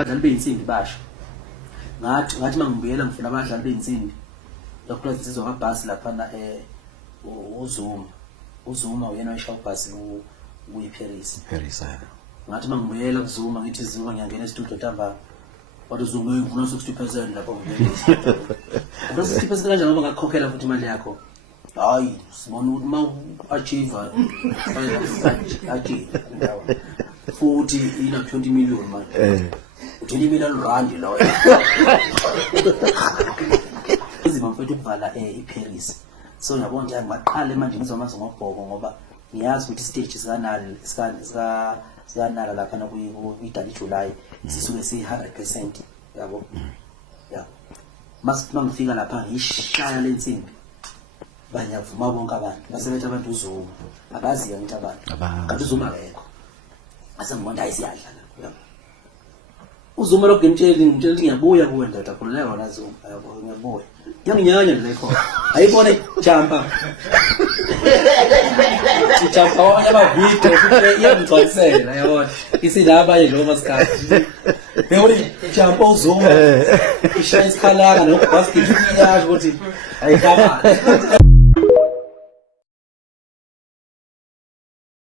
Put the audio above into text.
abadlali beyinsimbi basho ngathi mangibuyela ngifuna abadlali beyinsimbi lokho sizwa kabhasi lapha na uZuma uyena oyisha ubhasi uyiParis ngathi mangibuyela kuZuma ngithi Zuma ngiyangena e-studio ntamba wathi Zuma ngifuna 60% lapho ngibuyela 60% kanjani ngoba ngakukhokhela futhi imali yakho hayi sibona ukuthi ma achieve futhi ina 20 million manje 20 million rand lo izima mfethu ukubhala eParis so ngiyabona nje ngibaqale manje ngizomazi ngobhoko ngoba ngiyazi ukuthi stage sikanala lapha na kuyidali July sisuke si 100% yabo ya mangifika lapha ngishaya lensimbi banyavuma bonke abantu basebenza abantu uZuma abazi yonke abantu kanti uZuma akekho asengibona ayisiyadlala yabo uZuma lo ngimtshela ngiyabuya kuwe ndoda khululeka wona Zuma yabo ngiyabuya yanginyanya le khona ayibone jumpa ijampa waba video futhi iyangigcwalisela yabona isilaba lo masikhathi beyoni jumpa uZuma ishaya isikhalanga nokubasket iyasho ukuthi ayikabani